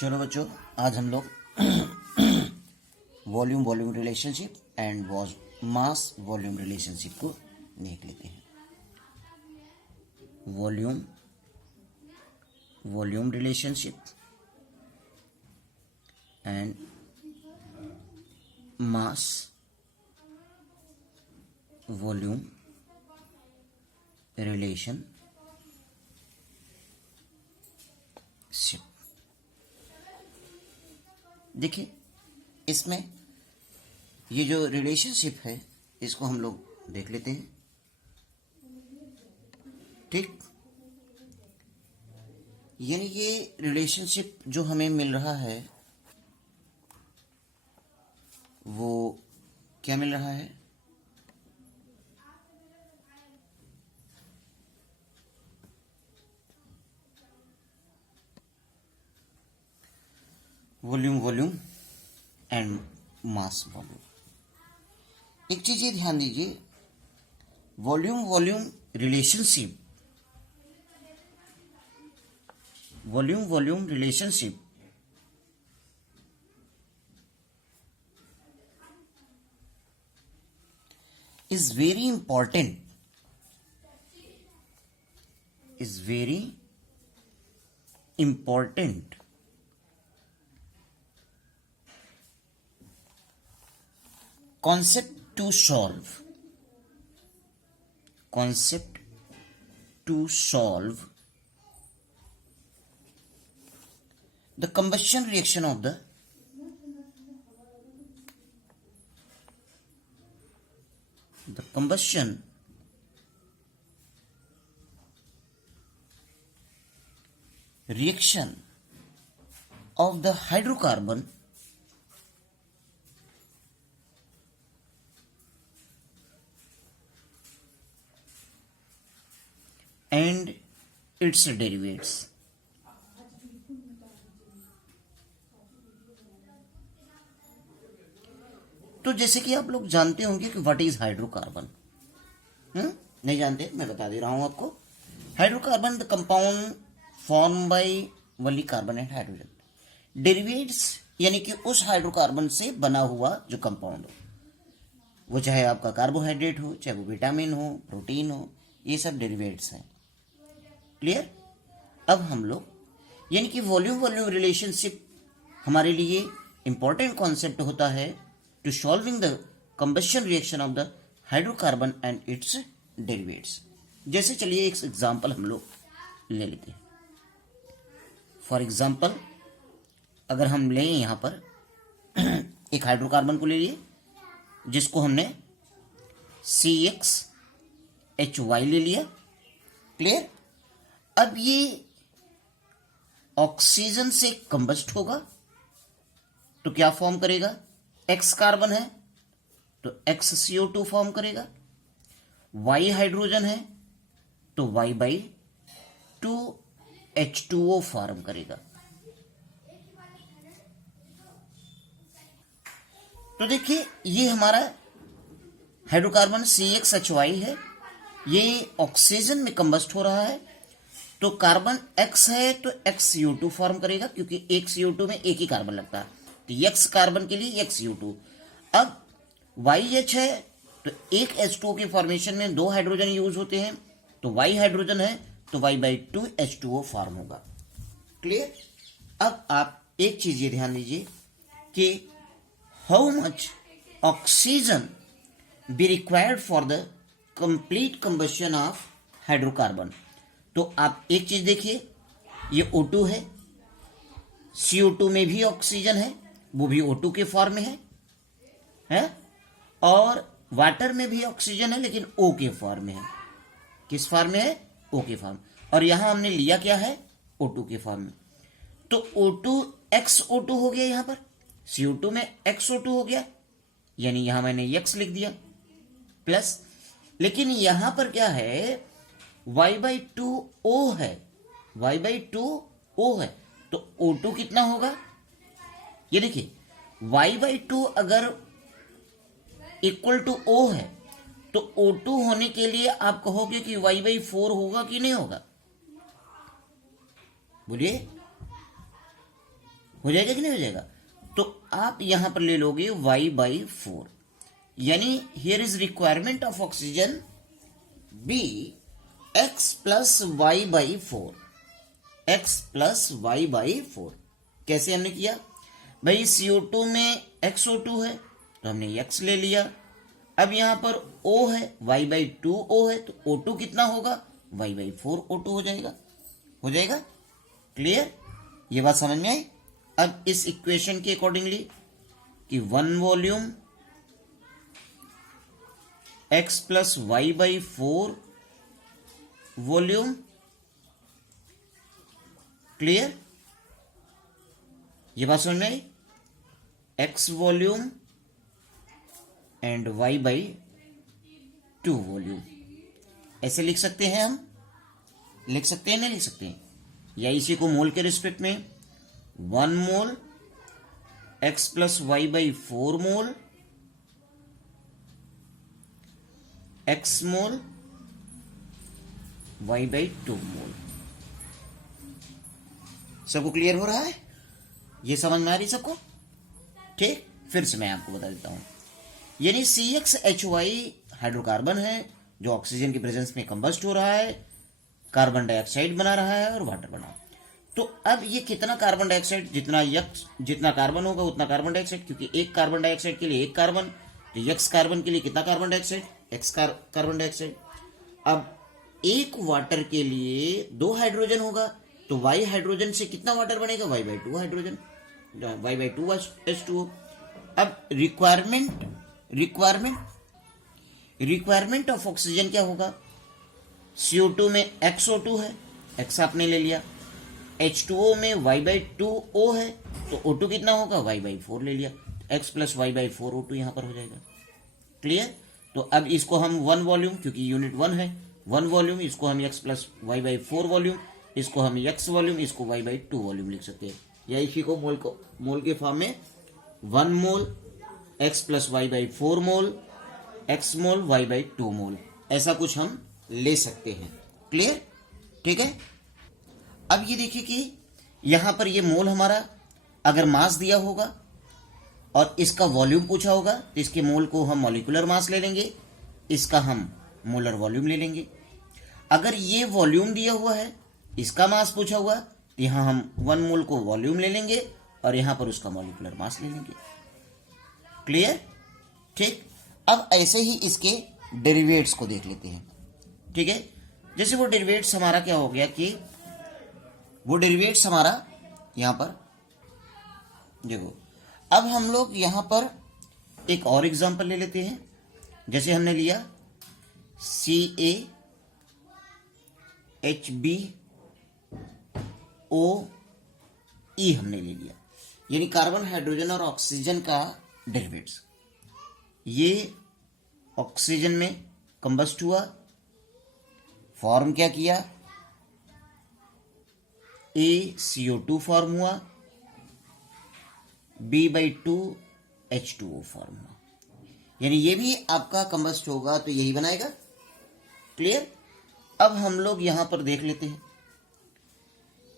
चलो बच्चों, आज हम लोग volume volume relationship and mass volume relationship को देख लेते हैं। Volume volume relationship and mass volume relationship. देखिए, इसमें ये जो रिलेशनशिप है इसको हम लोग देख लेते हैं। ठीक, यानी ये रिलेशनशिप जो हमें मिल रहा है वो क्या मिल रहा है? Volume volume and mass volume. एक चीज ये ध्यान दीजिए, volume volume relationship is very important concept to solve the combustion reaction of the combustion reaction of the hydrocarbon and its derivatives। तो जैसे कि आप लोग जानते होंगे कि व्हाट इज हाइड्रोकार्बन। नहीं जानते? मैं बता दे रहा हूं आपको। Hydrocarbon the compound form by only carbon and hydrogen. Derivatives यानी कि उस हाइड्रोकार्बन से बना हुआ जो कंपाउंड हो, वो चाहे आपका कार्बोहाइड्रेट हो, चाहे वो विटामिन हो, प्रोटीन हो, ये सब डेरिवेट्स हैं। क्लियर? अब हम लोग यानी कि वॉल्यूम वॉल्यूम रिलेशनशिप हमारे लिए इंपॉर्टेंट कॉन्सेप्ट होता है to solving the combustion reaction of the hydrocarbon and its derivatives. जैसे चलिए एक एग्जांपल हम लोग ले लेते हैं। फॉर एग्जांपल, अगर हम लें यहां पर एक हाइड्रोकार्बन को ले लिए जिसको हमने CXHY ले लिया। क्लियर? अब ये ऑक्सीजन से कंबस्ट होगा तो क्या फॉर्म करेगा? X कार्बन है तो XCO2 फॉर्म करेगा। Y हाइड्रोजन है तो Y/2 H2O फॉर्म करेगा। तो देखिए, ये हमारा हाइड्रोकार्बन CXHY है, ये ऑक्सीजन में कंबस्ट हो रहा है तो कार्बन X है तो XCO2 फॉर्म करेगा, क्योंकि एक CO2 में एक ही कार्बन लगता है तो X कार्बन के लिए XCO2। अब YH है तो एक H2O के फॉर्मेशन में दो हाइड्रोजन यूज होते हैं तो Y हाइड्रोजन है तो Y/2 H2O फॉर्म होगा। क्लियर? अब आप एक चीज ये ध्यान दीजिए कि how much oxygen be required for the complete combustion of hydrocarbon. तो आप एक चीज देखिए, ये O2 है, CO2 में भी ऑक्सीजन है, वो भी O2 के फॉर्म में है? और वाटर में भी ऑक्सीजन है लेकिन O के फॉर्म में है। किस फॉर्म में है? O के फॉर्म। और यहां हमने लिया क्या है? O2 के फॉर्म में। तो O2 XO2 हो गया, यहां पर CO2 में XO2 हो गया, यानी यहां मैंने X लिख दिया प्लस, लेकिन यहां पर क्या है? Y/2O है, Y/2O है तो O2 कितना होगा? ये देखिए, Y/2 अगर इक्वल टू O है तो O2 होने के लिए आप कहोगे कि Y/4 होगा कि नहीं होगा? बोलिए। हो जाएगा कि नहीं हो जाएगा? तो आप यहां पर ले लोगे y/4, यानी here is requirement of oxygen be x plus y/4, x plus y/4। कैसे हमने किया भाई? CO2 में XO2 है तो हमने x ले लिया। अब यहां पर O है, y/2O है, तो O2 कितना होगा? y/4 O2 हो जाएगा। हो जाएगा? क्लियर? ये बात समझ में आई? अब इस इक्वेशन के अकॉर्डिंगली कि 1 volume x plus y/4 volume, clear? ये बात समझ में आई? x volume and y/2 volume, ऐसे लिख सकते हैं हम? लिख सकते हैं, नहीं लिख सकते हैं? या इसी को मोल के रिस्पेक्ट में 1 मोल x प्लस y/4 मोल x मोल y/2 मोल। सबको क्लियर हो रहा है? ये समझ में आ रही सबको? ठीक, फिर से मैं आपको बता देता हूं। यानी CxHy हाइड्रोकार्बन है जो ऑक्सीजन की प्रेजेंस में कंबस्ट हो रहा है, कार्बन डाइऑक्साइड बना रहा है और वाटर बना। तो अब ये कितना कार्बन डाइऑक्साइड, जितना कार्बन होगा उतना कार्बन डाइऑक्साइड, क्योंकि एक कार्बन डाइऑक्साइड के लिए एक कार्बन, तो x कार्बन के लिए कितना carbon dioxide? x carbon dioxide. अब एक वाटर के लिए 2 हाइड्रोजन होगा तो y हाइड्रोजन से कितना वाटर बनेगा? y/2 hydrogen, y/2 H2O। अब रिक्वायरमेंट ऑफ ऑक्सीजन क्या होगा? CO2 में XO2 है, X आपने ले लिया। H2O में y/2O है तो O2 कितना होगा? y/4 ले लिया, x प्लस y/4 O2 यहां पर हो जाएगा। क्लियर? तो अब इसको हम 1 वॉल्यूम, क्योंकि यूनिट 1 है, 1 वॉल्यूम, इसको हम x प्लस y/4 वॉल्यूम, इसको हम x वॉल्यूम, इसको y/2 वॉल्यूम लिख सकते हैं। या इसी को मोल के फॉर्म में 1 मोल x प्लस y/4 मोल, x मोल y/2 मोल, ऐसा कुछ हम ले सकते हैं। क्लियर? ठीक है। अब ये देखिए कि यहां पर ये मोल हमारा अगर मास दिया होगा और इसका वॉल्यूम पूछा होगा तो इसके मोल को हम मॉलिक्यूलर मास ले लेंगे, इसका हम मोलर वॉल्यूम ले लेंगे। अगर ये वॉल्यूम दिया हुआ है, इसका मास पूछा हुआ तो यहां हम 1 मोल को वॉल्यूम ले लेंगे और यहां पर उसका मॉलिक्यूलर मास ले लेंगे। क्लियर? ठीक। अब ऐसे ही इसके डेरिवेट्स को देख लेते हैं। ठीक है, जैसे वो डेरिवेट्स हमारा क्या हो गया कि वो डेरिवेट्स हमारा यहां पर देखो। अब हम लोग यहां पर एक और एग्जांपल ले लेते हैं। जैसे हमने लिया CaHbOe हमने ले लिया, यानी कार्बन, हाइड्रोजन और ऑक्सीजन का डेरिवेट्स। ये ऑक्सीजन में कंबस्ट हुआ, फॉर्म क्या किया? ACO2 फॉर्म हुआ, B/2 H2O फॉर्म हुआ, यानी ये भी आपका कंबस्ट होगा तो यही बनाएगा। क्लियर? अब हम लोग यहां पर देख लेते हैं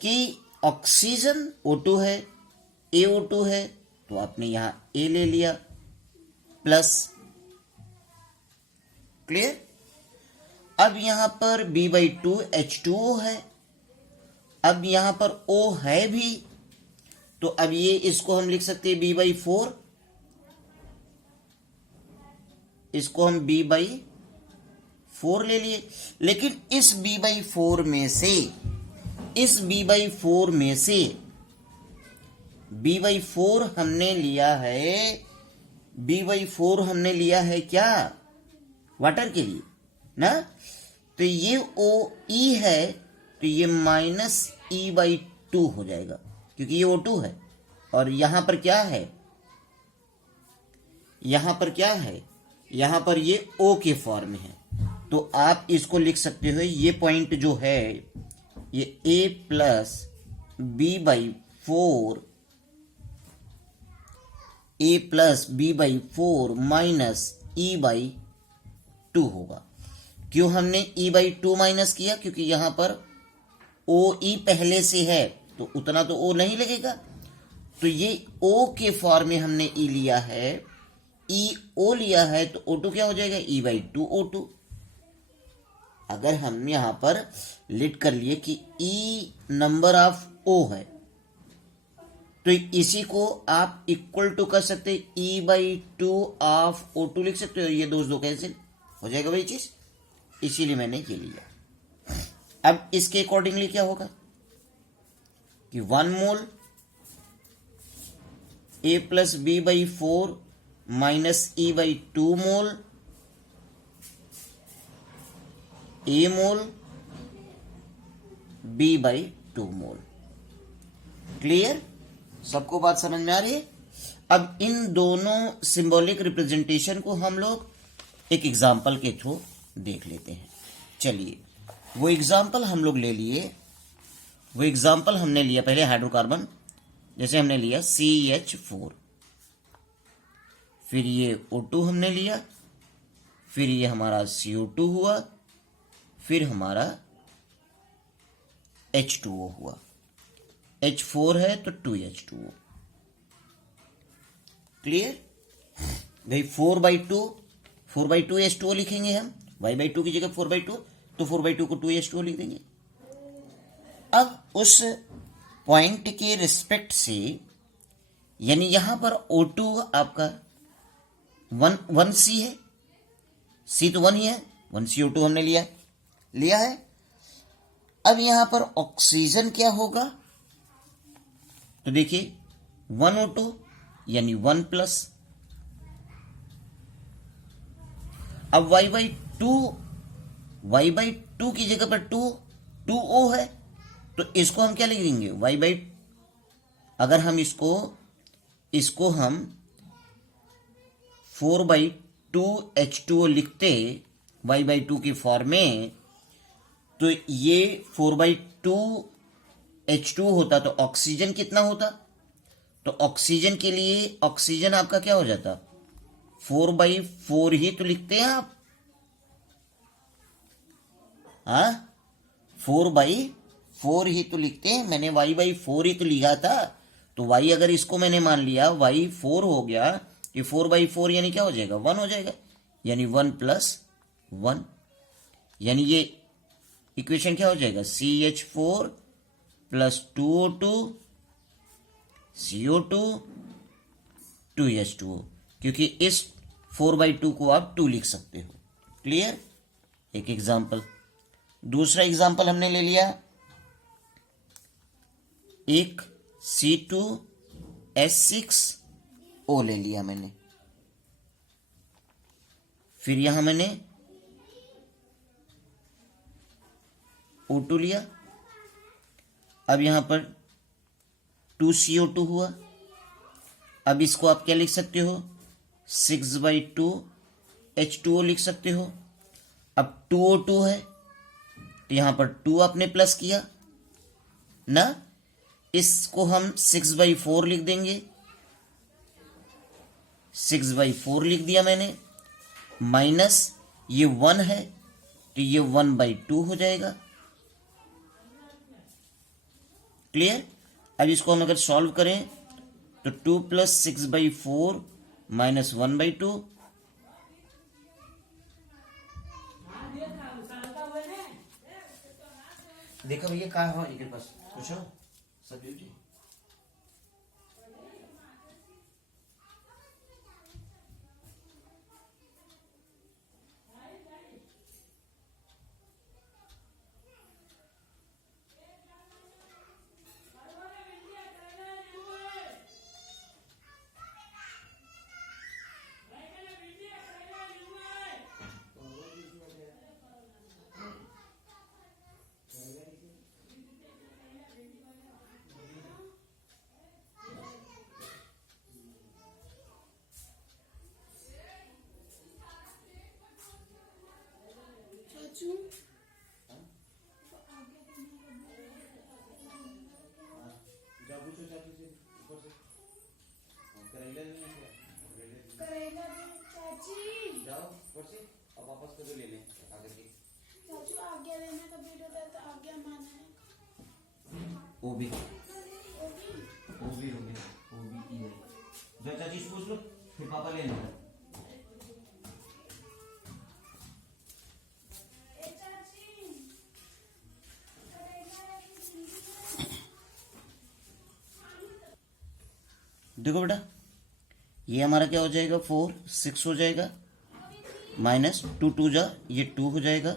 कि ऑक्सीजन O2 है, AO2 है, तो आपने यहां A ले लिया प्लस। क्लियर? अब यहां पर B/2 H2O है, अब यहां पर O है भी, तो अब ये इसको हम लिख सकते हैं B/4, इसको हम B/4 ले लिए। लेकिन इस B/4 में से B/4 हमने लिया है, B/4 हमने लिया है क्या? वाटर के लिए ना। तो ये OE है तो ये -E/2 हो जाएगा, क्योंकि ये O2 है और यहां पर क्या है? यहां पर ये O के फॉर्म में है, तो आप इसको लिख सकते हो। ये पॉइंट जो है ये A plus B/4 minus E/2 होगा। क्यों हमने E/2 माइनस किया? क्योंकि यहां पर OE पहले से है तो उतना तो O नहीं लगेगा, तो ये O के फॉर्म में हमने E लिया है, EO लिया है, तो O2 क्या हो जाएगा, E/2O2। अगर हम यहां पर लिट कर लिए कि E नंबर ऑफ O है, तो इसी को आप इक्वल टू कर सकते, E/2 ऑफ O2 लिख सकते हो। ये दो कैंसिल हो जाएगा वही चीज, इसीलिए मैंने ये लिया। अब इसके अकॉर्डिंगली क्या होगा कि 1 मोल A plus B/4 minus E/2 mole A mole B/2 mole. Clear? सबको बात समझ में आ रही है? अब इन दोनों सिंबॉलिक रिप्रेजेंटेशन को हम लोग एक एग्जाम्पल के थ्रू देख लेते हैं। चलिए, वो एग्जाम्पल हम लोग ले लिए। वो एग्जाम्पल हमने लिया पहले हाइड्रोकार्बन, जैसे हमने लिया CH4, फिर ये O2 हमने लिया, फिर ये हमारा CO2 हुआ, फिर हमारा H2O हुआ। H4 है तो 2H2O। क्लियर भाई? 4/2 H2O लिखेंगे हम, Y/2 की जगह 4/2, तो 4/2 को 2H2O लिख देंगे। अब उस पॉइंट के रिस्पेक्ट से, यानी यहां पर O2 आपका 1C है, C तो 1 ही है, 1CO2 हमने लिया है। अब यहां पर ऑक्सीजन क्या होगा, तो देखिए 1O2 यानी 1 प्लस। अब Y/2 की जगह पर 2O है, तो इसको हम क्या लिख देंगे, अगर हम इसको हम 4/2 H2O लिखते Y/2 की फॉर्म में, तो ये 4/2 H2O होता, तो ऑक्सीजन कितना होता, तो ऑक्सीजन के लिए ऑक्सीजन आपका क्या हो जाता, 4/4 ही तो लिखते हैं आप, हाँ 4/4 ही तो लिखते हैं। मैंने Y/4 ही तो लिखा था, तो Y अगर इसको मैंने मान लिया Y4 हो गया, ये 4/4 यानी क्या हो जाएगा, 1 हो जाएगा, यानी 1 + 1, यानी ये इक्वेशन क्या हो जाएगा, CH4 + 2O2 CO2 2H2O, क्योंकि इस 4/2 को आप 2 लिख सकते हो। क्लियर? एक एग्जाम्पल। दूसरा एग्जाम्पल हमने ले लिया, एक C2H6O ले लिया मैंने, फिर यहां मैंने O2 लिया। अब यहां पर 2CO2 हुआ। अब इसको आप क्या लिख सकते हो, 6/2 H2O लिख सकते हो। अब 2O2 है, तो यहां पर 2 आपने प्लस किया ना, इसको हम 6/4 लिख देंगे, 6/4 लिख दिया मैंने, माइनस ये 1 है, तो ये 1/2 हो जाएगा। क्लियर? अब इसको हम अगर सॉल्व करें, तो 2 + 6/4 - 1/2, देखो भैया कहा हो इनके पास पूछो सब ड्यूटी। वो भी हो गया। जो चाची से पूछ लो, फिर पापा ले लेंगे। देखो बेटा, ये हमारा क्या हो जाएगा, 4 6 हो जाएगा, माइनस 2 2 जा, ये 2 हो जाएगा,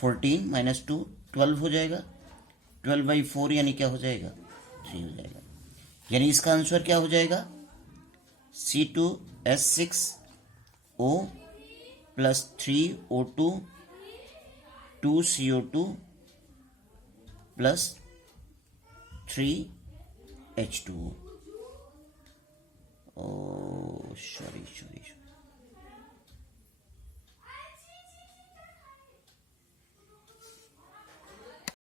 14 माइनस 2 12 हो जाएगा, 12/4 यानी क्या हो जाएगा, 3 हो जाएगा। यानी इसका आंसर क्या हो जाएगा, C2H6O plus 3O2 2CO2 plus 3H2O। ओ सॉरी सॉरी।